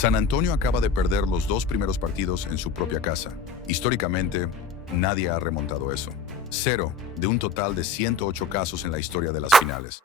San Antonio acaba de perder los dos primeros partidos en su propia casa. Históricamente, nadie ha remontado eso. 0 de un total de 108 casos en la historia de las finales.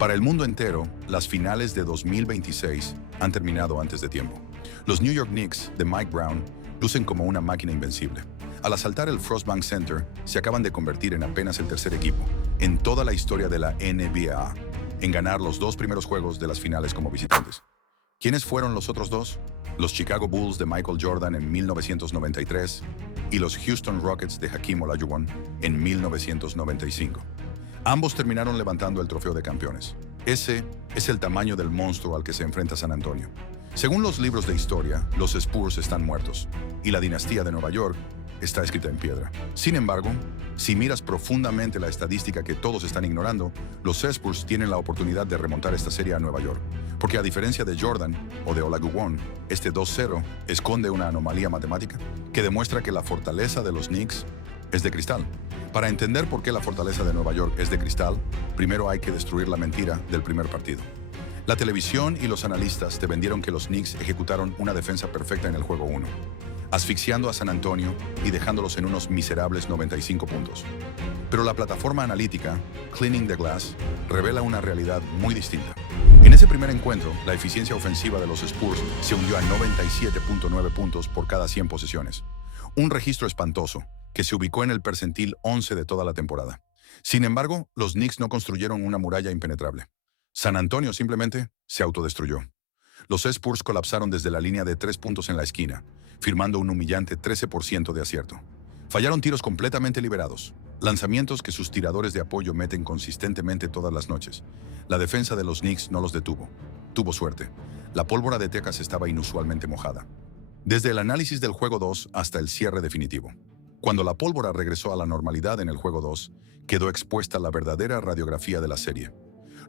Para el mundo entero, las finales de 2026 han terminado antes de tiempo. Los New York Knicks de Mike Brown lucen como una máquina invencible. Al asaltar el Frostbank Center, se acaban de convertir en apenas el tercer equipo en toda la historia de la NBA en ganar los dos primeros juegos de las finales como visitantes. ¿Quiénes fueron los otros dos? Los Chicago Bulls de Michael Jordan en 1993 y los Houston Rockets de Hakeem Olajuwon en 1995. Ambos terminaron levantando el trofeo de campeones. Ese es el tamaño del monstruo al que se enfrenta San Antonio. Según los libros de historia, los Spurs están muertos y la dinastía de Nueva York está escrita en piedra. Sin embargo, si miras profundamente la estadística que todos están ignorando, los Spurs tienen la oportunidad de remontar esta serie a Nueva York. Porque a diferencia de Jordan o de Olajuwon, este 2-0 esconde una anomalía matemática que demuestra que la fortaleza de los Knicks es de cristal. Para entender por qué la fortaleza de Nueva York es de cristal, primero hay que destruir la mentira del primer partido. La televisión y los analistas te vendieron que los Knicks ejecutaron una defensa perfecta en el juego 1, asfixiando a San Antonio y dejándolos en unos miserables 95 puntos. Pero la plataforma analítica, Cleaning the Glass, revela una realidad muy distinta. En ese primer encuentro, la eficiencia ofensiva de los Spurs se hundió a 97.9 puntos por cada 100 posesiones. Un registro espantoso, que se ubicó en el percentil 11 de toda la temporada. Sin embargo, los Knicks no construyeron una muralla impenetrable. San Antonio simplemente se autodestruyó. Los Spurs colapsaron desde la línea de 3 puntos en la esquina, firmando un humillante 13% de acierto. Fallaron tiros completamente liberados, lanzamientos que sus tiradores de apoyo meten consistentemente todas las noches. La defensa de los Knicks no los detuvo. Tuvo suerte. La pólvora de Texas estaba inusualmente mojada. Desde el análisis del juego 2 hasta el cierre definitivo. Cuando la pólvora regresó a la normalidad en el juego 2, quedó expuesta la verdadera radiografía de la serie.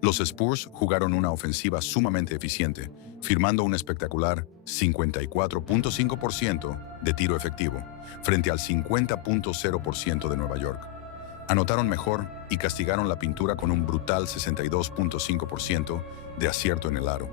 Los Spurs jugaron una ofensiva sumamente eficiente, firmando un espectacular 54.5% de tiro efectivo, frente al 50.0% de Nueva York. Anotaron mejor y castigaron la pintura con un brutal 62.5% de acierto en el aro.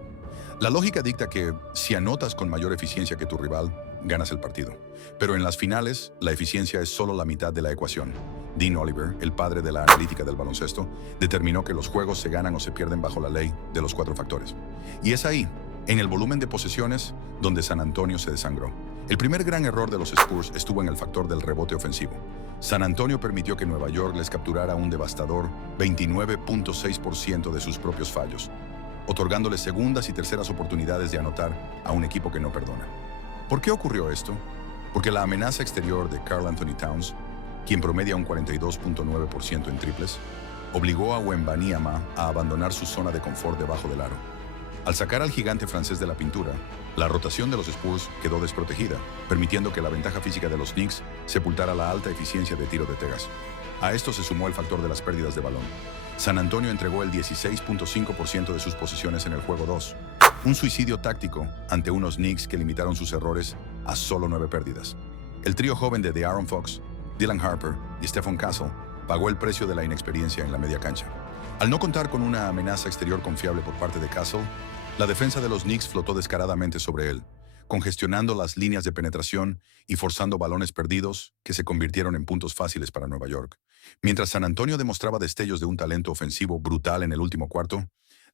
La lógica dicta que, si anotas con mayor eficiencia que tu rival, ganas el partido. Pero en las finales, la eficiencia es solo la mitad de la ecuación. Dean Oliver, el padre de la analítica del baloncesto, determinó que los juegos se ganan o se pierden bajo la ley de los 4 factores. Y es ahí, en el volumen de posesiones, donde San Antonio se desangró. El primer gran error de los Spurs estuvo en el factor del rebote ofensivo. San Antonio permitió que Nueva York les capturara un devastador 29.6% de sus propios fallos, otorgándoles segundas y terceras oportunidades de anotar a un equipo que no perdona. ¿Por qué ocurrió esto? Porque la amenaza exterior de Karl Anthony Towns, quien promedia un 42.9% en triples, obligó a Wembanyama a abandonar su zona de confort debajo del aro. Al sacar al gigante francés de la pintura, la rotación de los Spurs quedó desprotegida, permitiendo que la ventaja física de los Knicks sepultara la alta eficiencia de tiro de Texas. A esto se sumó el factor de las pérdidas de balón. San Antonio entregó el 16.5% de sus posesiones en el juego 2. Un suicidio táctico ante unos Knicks que limitaron sus errores a solo 9 pérdidas. El trío joven de De'Aaron Fox, Dylan Harper y Stephon Castle pagó el precio de la inexperiencia en la media cancha. Al no contar con una amenaza exterior confiable por parte de Castle, la defensa de los Knicks flotó descaradamente sobre él, congestionando las líneas de penetración y forzando balones perdidos que se convirtieron en puntos fáciles para Nueva York. Mientras San Antonio demostraba destellos de un talento ofensivo brutal en el último cuarto,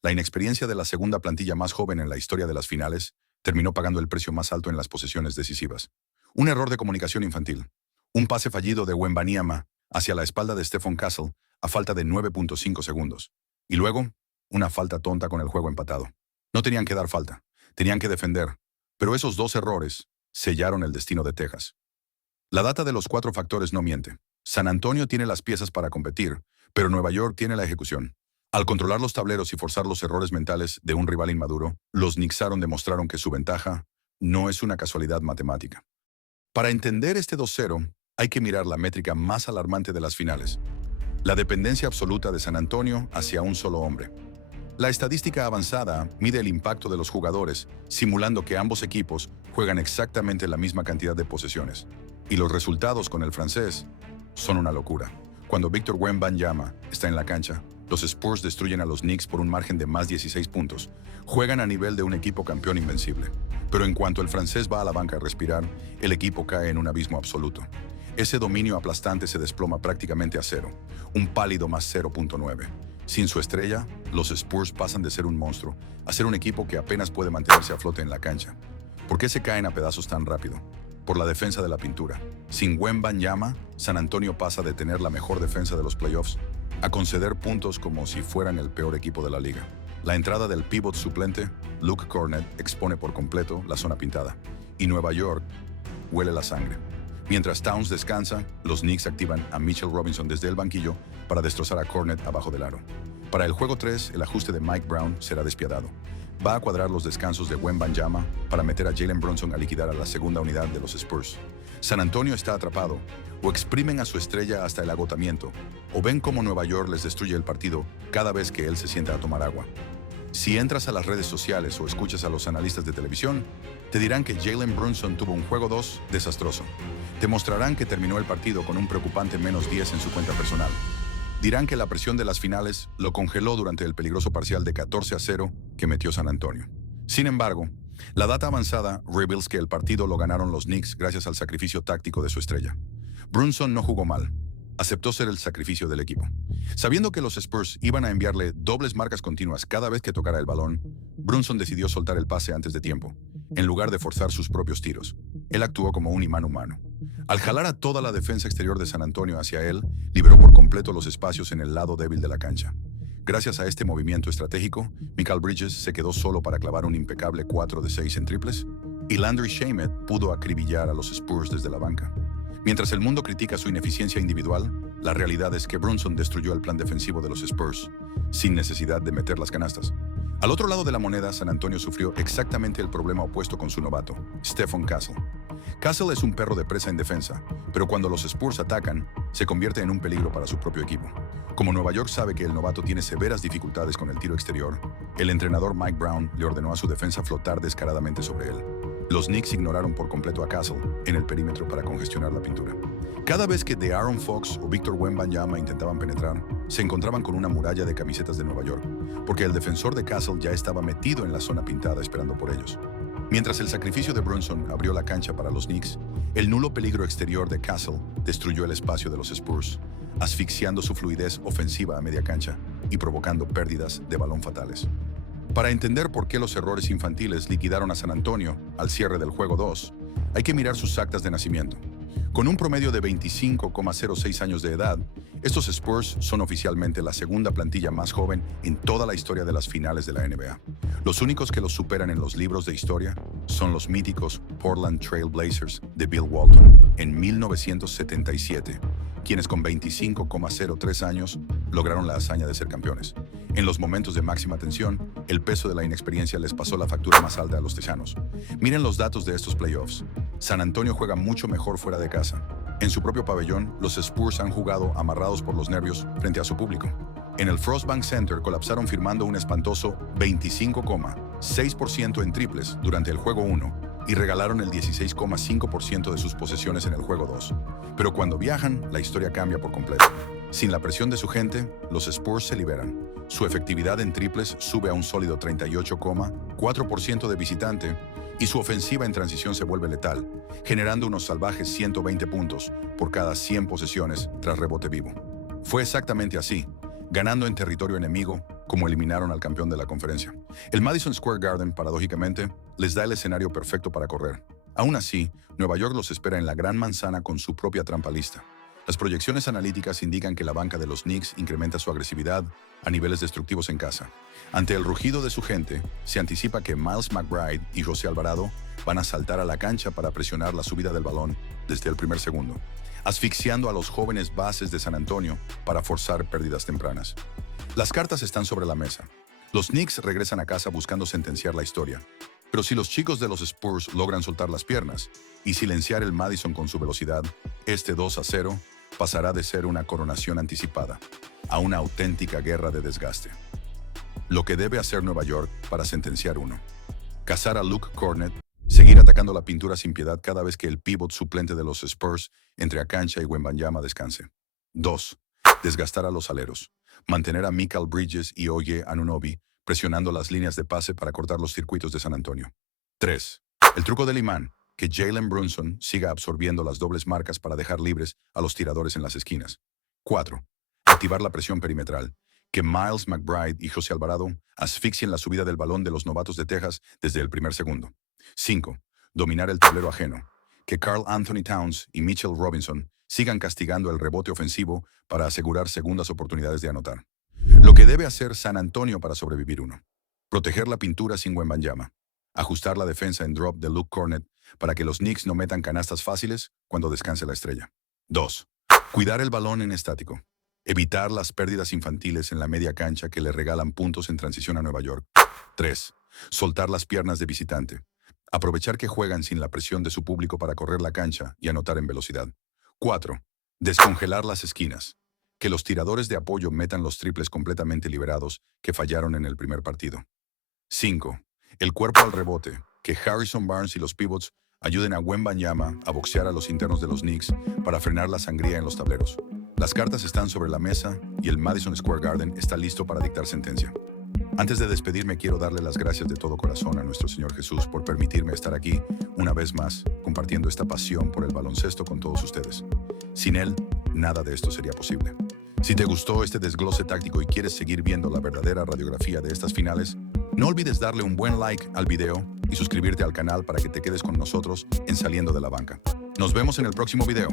la inexperiencia de la segunda plantilla más joven en la historia de las finales terminó pagando el precio más alto en las posesiones decisivas. Un error de comunicación infantil. Un pase fallido de Wembanyama hacia la espalda de Stephon Castle a falta de 9.5 segundos. Y luego, una falta tonta con el juego empatado. No tenían que dar falta, tenían que defender. Pero esos dos errores sellaron el destino de Texas. La data de los 4 factores no miente. San Antonio tiene las piezas para competir, pero Nueva York tiene la ejecución. Al controlar los tableros y forzar los errores mentales de un rival inmaduro, los Knicksaron demostraron que su ventaja no es una casualidad matemática. Para entender este 2-0, hay que mirar la métrica más alarmante de las finales: la dependencia absoluta de San Antonio hacia un solo hombre. La estadística avanzada mide el impacto de los jugadores, simulando que ambos equipos juegan exactamente la misma cantidad de posesiones. Y los resultados con el francés son una locura. Cuando Victor Wembanyama está en la cancha, Los Spurs destruyen a los Knicks por un margen de más 16 puntos. Juegan a nivel de un equipo campeón invencible. Pero en cuanto el francés va a la banca a respirar, el equipo cae en un abismo absoluto. Ese dominio aplastante se desploma prácticamente a cero, un pálido más 0.9. Sin su estrella, los Spurs pasan de ser un monstruo a ser un equipo que apenas puede mantenerse a flote en la cancha. ¿Por qué se caen a pedazos tan rápido? Por la defensa de la pintura. Sin Wembanyama, San Antonio pasa de tener la mejor defensa de los playoffs a conceder puntos como si fueran el peor equipo de la liga. La entrada del pívot suplente, Luke Kornet, expone por completo la zona pintada, y Nueva York huele la sangre. Mientras Towns descansa, los Knicks activan a Mitchell Robinson desde el banquillo para destrozar a Kornet abajo del aro. Para el juego 3, el ajuste de Mike Brown será despiadado. Va a cuadrar los descansos de Wembanyama para meter a Jalen Brunson a liquidar a la segunda unidad de los Spurs. San Antonio está atrapado. O exprimen a su estrella hasta el agotamiento, o ven cómo Nueva York les destruye el partido cada vez que él se sienta a tomar agua. Si entras a las redes sociales o escuchas a los analistas de televisión, te dirán que Jalen Brunson tuvo un juego 2 desastroso. Te mostrarán que terminó el partido con un preocupante -10 en su cuenta personal. Dirán que la presión de las finales lo congeló durante el peligroso parcial de 14-0 que metió San Antonio. Sin embargo, la data avanzada revela que el partido lo ganaron los Knicks gracias al sacrificio táctico de su estrella. Brunson no jugó mal. Aceptó ser el sacrificio del equipo. Sabiendo que los Spurs iban a enviarle dobles marcas continuas cada vez que tocara el balón, Brunson decidió soltar el pase antes de tiempo, en lugar de forzar sus propios tiros. Él actuó como un imán humano. Al jalar a toda la defensa exterior de San Antonio hacia él, liberó por completo los espacios en el lado débil de la cancha. Gracias a este movimiento estratégico, Mikal Bridges se quedó solo para clavar un impecable 4 de 6 en triples, y Landry Shamet pudo acribillar a los Spurs desde la banca. Mientras el mundo critica su ineficiencia individual, la realidad es que Brunson destruyó el plan defensivo de los Spurs, sin necesidad de meter las canastas. Al otro lado de la moneda, San Antonio sufrió exactamente el problema opuesto con su novato, Stephon Castle. Castle es un perro de presa en defensa, pero cuando los Spurs atacan, se convierte en un peligro para su propio equipo. Como Nueva York sabe que el novato tiene severas dificultades con el tiro exterior, el entrenador Mike Brown le ordenó a su defensa flotar descaradamente sobre él. Los Knicks ignoraron por completo a Castle en el perímetro para congestionar la pintura. Cada vez que De'Aaron Fox o Victor Wembanyama intentaban penetrar, se encontraban con una muralla de camisetas de Nueva York, porque el defensor de Castle ya estaba metido en la zona pintada esperando por ellos. Mientras el sacrificio de Brunson abrió la cancha para los Knicks, el nulo peligro exterior de Castle destruyó el espacio de los Spurs, asfixiando su fluidez ofensiva a media cancha y provocando pérdidas de balón fatales. Para entender por qué los errores infantiles liquidaron a San Antonio al cierre del juego 2, hay que mirar sus actas de nacimiento. Con un promedio de 25,06 años de edad, estos Spurs son oficialmente la segunda plantilla más joven en toda la historia de las finales de la NBA. Los únicos que los superan en los libros de historia son los míticos Portland Trail Blazers de Bill Walton en 1977, quienes con 25,03 años lograron la hazaña de ser campeones. En los momentos de máxima tensión, el peso de la inexperiencia les pasó la factura más alta a los tejanos. Miren los datos de estos playoffs. San Antonio juega mucho mejor fuera de casa. En su propio pabellón, los Spurs han jugado amarrados por los nervios frente a su público. En el Frost Bank Center colapsaron firmando un espantoso 25,6% en triples durante el juego 1 y regalaron el 16,5% de sus posesiones en el juego 2. Pero cuando viajan, la historia cambia por completo. Sin la presión de su gente, los Spurs se liberan. Su efectividad en triples sube a un sólido 38,4% de visitante y su ofensiva en transición se vuelve letal, generando unos salvajes 120 puntos por cada 100 posesiones tras rebote vivo. Fue exactamente así, ganando en territorio enemigo, como eliminaron al campeón de la conferencia. El Madison Square Garden, paradójicamente, les da el escenario perfecto para correr. Aún así, Nueva York los espera en la Gran Manzana con su propia trampa lista. Las proyecciones analíticas indican que la banca de los Knicks incrementa su agresividad a niveles destructivos en casa. Ante el rugido de su gente, se anticipa que Miles McBride y José Alvarado van a saltar a la cancha para presionar la subida del balón desde el primer segundo, asfixiando a los jóvenes bases de San Antonio para forzar pérdidas tempranas. Las cartas están sobre la mesa. Los Knicks regresan a casa buscando sentenciar la historia. Pero si los chicos de los Spurs logran soltar las piernas y silenciar el Madison con su velocidad, este 2-0 pasará de ser una coronación anticipada a una auténtica guerra de desgaste. Lo que debe hacer Nueva York para sentenciar uno: cazar a Luke Kornet, seguir atacando la pintura sin piedad cada vez que el pívot suplente de los Spurs entre a cancha y Wembanyama descanse. 2. Desgastar a los aleros. mantener a Mikal Bridges y Oye Anunoby presionando las líneas de pase para cortar los circuitos de San Antonio. 3. El truco del imán, que Jalen Brunson siga absorbiendo las dobles marcas para dejar libres a los tiradores en las esquinas. 4. Activar la presión perimetral, que Miles McBride y José Alvarado asfixien la subida del balón de los novatos de Texas desde el primer segundo. 5. Dominar el tablero ajeno, que Karl Anthony Towns y Mitchell Robinson sigan castigando el rebote ofensivo para asegurar segundas oportunidades de anotar. Lo que debe hacer San Antonio para sobrevivir. 1. Proteger la pintura sin Wembanyama. Ajustar la defensa en drop de Luke Cornett para que los Knicks no metan canastas fáciles cuando descanse la estrella. 2. Cuidar el balón en estático. Evitar las pérdidas infantiles en la media cancha que le regalan puntos en transición a Nueva York. 3. Soltar las piernas de visitante. Aprovechar que juegan sin la presión de su público para correr la cancha y anotar en velocidad. 4. Descongelar las esquinas. Que los tiradores de apoyo metan los triples completamente liberados que fallaron en el primer partido. 5. El cuerpo al rebote. Que Harrison Barnes y los pivots ayuden a Wembanyama a boxear a los internos de los Knicks para frenar la sangría en los tableros. Las cartas están sobre la mesa y el Madison Square Garden está listo para dictar sentencia. Antes de despedirme, quiero darle las gracias de todo corazón a nuestro Señor Jesús por permitirme estar aquí una vez más, compartiendo esta pasión por el baloncesto con todos ustedes. Sin Él, nada de esto sería posible. Si te gustó este desglose táctico y quieres seguir viendo la verdadera radiografía de estas finales, no olvides darle un buen like al video y suscribirte al canal para que te quedes con nosotros en Saliendo de la Banca. Nos vemos en el próximo video.